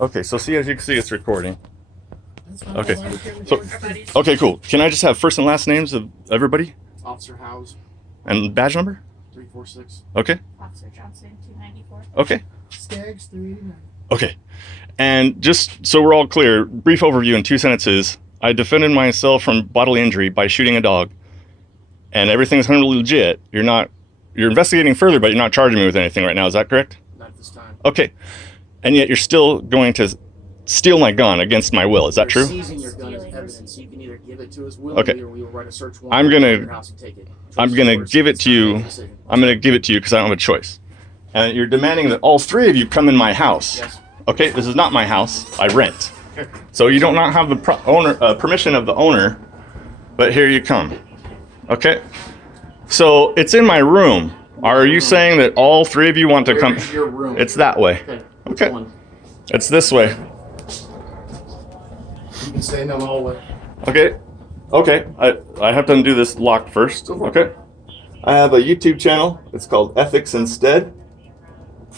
Okay, so see, as you can see, it's recording. That's fine. Okay. Well, I can So, record. okay, cool. Can I just have first and last names of everybody Officer Howes, and badge number? 346. Okay. Officer Johnson, 294. Okay. Skaggs, 389. Okay. And just so we're all clear, brief overview in 2 sentences. I defended myself from bodily injury by shooting a dog, and everything's 100% legit. You're investigating further, but you're not charging me with anything right now. Is that correct? Not this time. Okay. And yet you're still going to steal my gun against my will. Is that You're true? seizing your gun as evidence. You can either give it to us willingly, Okay. or we will write a search I'm warrant gonna- at your house and take it. I'm going to give it to you. I'm going to give it to you because I don't have a choice. And you're demanding that all three of you come in my house. Yes. Okay, this is not my house. I rent. So you do not have the permission of the owner, but here you come. Okay? So it's in my room. Are you saying that all three of you want to come? Where's your room? It's that way. Okay. Which Okay. one? It's this way. You can stay in the hallway. Okay. Okay. I have to undo this lock first. Okay. I have a YouTube channel. It's called Ethics Instead.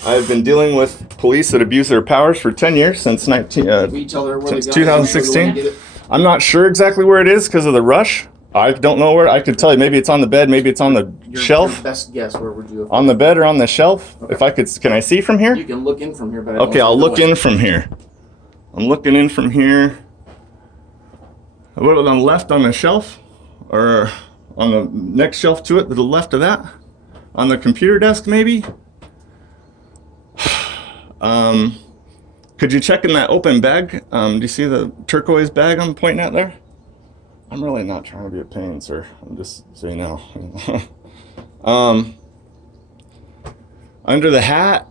I've been dealing with police that abuse their powers for 10 years since We tell her where since the gun is, 2016. where we get it. I'm not sure exactly where it is because of the rush. I don't know where. I could tell you maybe it's on the bed, maybe it's on the Your shelf. best guess, where would you have? On the bed or on the shelf? If I could, can I see from here? You can look in from here, but I don't Okay, I'll want you to look go in from here. I'm looking in from here. What on the left on the shelf? Or on the next shelf to it, to the left of that? On the computer desk, maybe? Could you check in that open bag? Do you see the turquoise bag I'm pointing at there? I'm really not trying to be a pain, sir. I'm just so you know. Under the hat,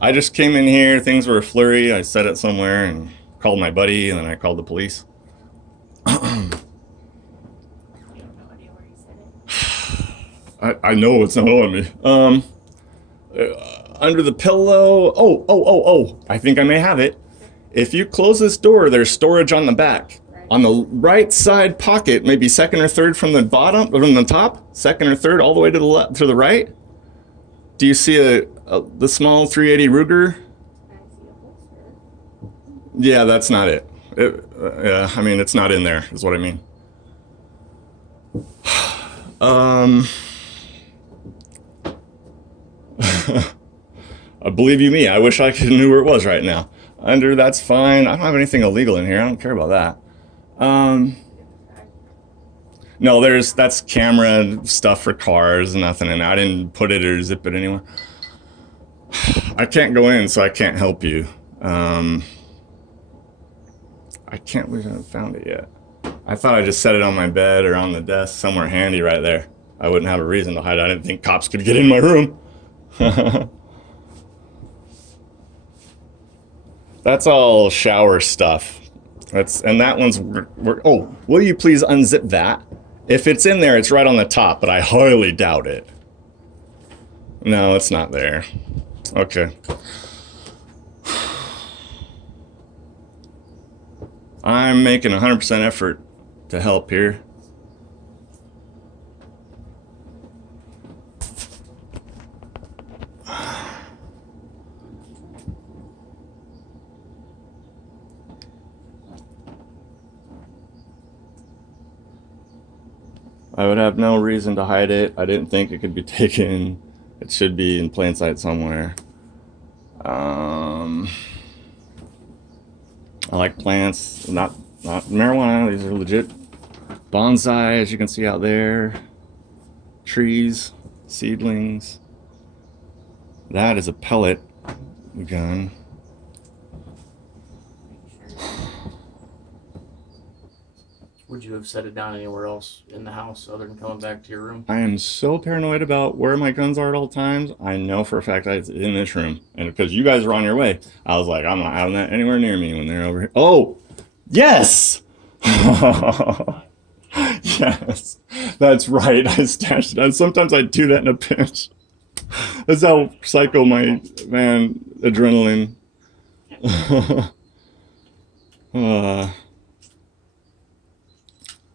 I just came in here. Things were flurry. I set it somewhere and called my buddy, and then I called the police. You have no idea where you said it. I know it's not on me. Under the pillow. Oh. I think I may have it. If you close this door, there's storage on the back. On the right side pocket, maybe second or third from the bottom, or from the top, second or third, all the way to the left, to the right. Do you see the small 380 Ruger? I see a holster. Yeah, that's not it. Yeah, I mean, it's not in there, is what I mean. Believe you me, I wish I knew where it was right now. Under, that's fine. I don't have anything illegal in here. I don't care about that. No, that's camera stuff for cars, nothing in there. I didn't put it or zip it anywhere. I can't go in, so I can't help you. I can't believe I haven't found it yet. I thought I just set it on my bed or on the desk somewhere handy right there. I wouldn't have a reason to hide it. I didn't think cops could get in my room. That's all shower stuff. And that one's, oh, will you please unzip that? If it's in there, it's right on the top, but I highly doubt it. No, it's not there. Okay. I'm making 100% effort to help here. I would have no reason to hide it. I didn't think it could be taken. It should be in plain sight somewhere. I like plants, not marijuana. These are legit bonsai, as you can see out there. Trees, seedlings. That is a pellet gun. Would you have set it down anywhere else in the house other than coming back to your room? I am so paranoid about where my guns are at all times. I know for a fact it's in this room. And because you guys are on your way, I was like, I'm not having that anywhere near me when they're over here. Oh, yes! Yes, that's right. I stashed it. Sometimes I do that in a pinch. That's how psycho my, man, adrenaline.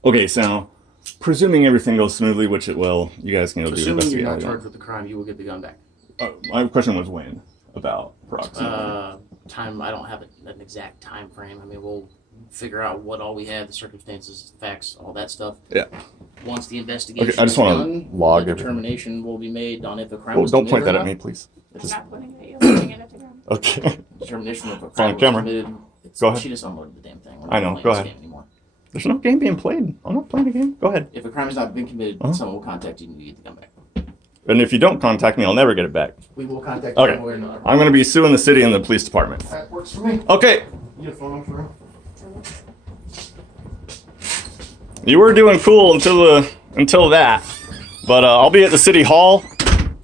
Okay, so presuming everything goes smoothly, which it will, you guys can go do the Assuming best you're you not can. charged with the crime, you will get the gun back. My question was when, about approximately. time, I don't have an exact time frame. I mean, we'll figure out what all we have, the circumstances, facts, all that stuff. Yeah. Once the investigation Okay, I just is wanna done, log the everything. determination will be made on if a crime Oh, was don't committed point that or at not. me, please. It's not pointing at you, pointing it at the ground. Okay. Determination of a on crime was camera. committed. Go ahead. She just unloaded the damn thing. We're I not know, playing go this ahead. game anymore. There's no game being played. I'm not playing a game. Go ahead. If a crime has not been committed, Uh-huh. someone will contact you and you get the gun back. And if you don't contact me, I'll never get it back. We will contact Okay. you one way or another. I'm going to be suing the city and the police department. That works for me. Okay. You get a phone number for him? You were doing cool until that. But I'll be at the city hall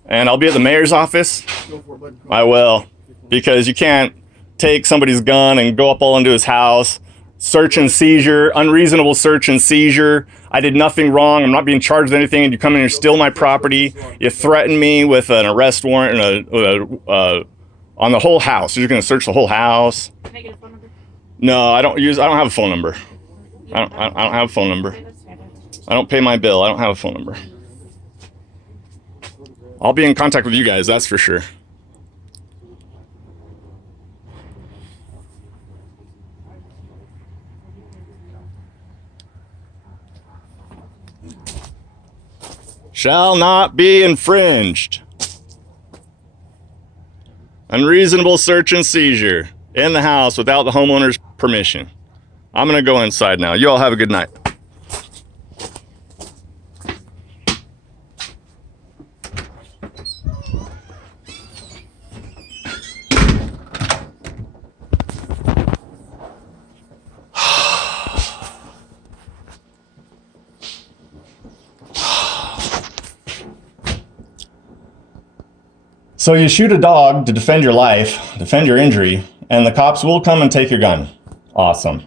and I'll be at the mayor's office. Go for it, bud. I will. Because you can't take somebody's gun and go up all into his house. Search and seizure, unreasonable search and seizure. I did nothing wrong. I'm not being charged with anything. And you come in and steal my property. You threaten me with an arrest warrant and on the whole house. You're going to search the whole house. Can I get a phone number? No, I don't have a phone number. I don't have a phone number. Okay, that's fine. I don't pay my bill. I don't have a phone number. I'll be in contact with you guys, that's for sure. Shall not be infringed. Unreasonable search and seizure in the house without the homeowner's permission. I'm gonna go inside now. You all have a good night. So you shoot a dog to defend your life, defend your injury, and the cops will come and take your gun. Awesome.